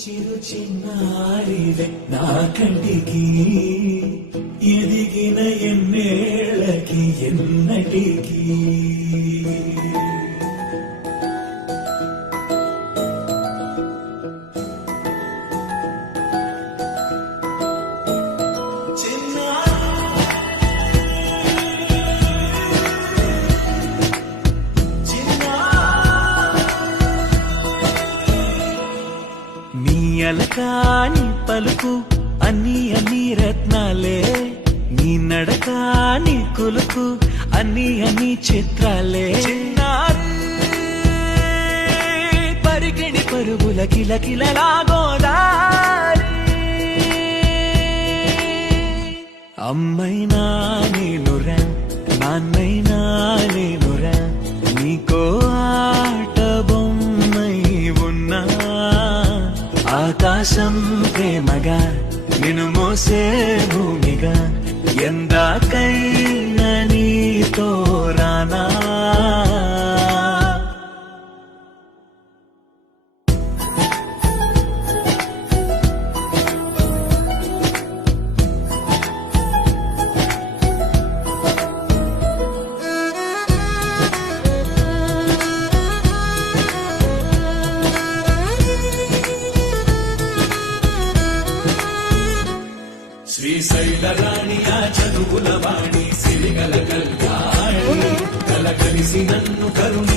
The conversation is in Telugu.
చిరు చిన్నారివే నా కంటికి ఎదిగిన ఎన్నేళ్ళకి ఎన్నటికి అలకాని పలుకు అన్ని అన్ని రత్నాలే నీ నడకాని కులుకు అన్ని అన్ని చిత్రాలే పరిగిణి పరుగుల కిలకిలలాగోదారి అమ్మైనా నేనురా నాన్నైనా నేనురా నీకో ఆట బొమ్మై ఉన్నా ఆకాశం ప్రేమగా నిన్ను మోసే భూమిగా ఎందాకైనా నీతో రానా శ్రీశైల రాణి ఆ చదువుల వాణి సిరిగల కళ్యాణి కల కలిసి నన్ను కరుణ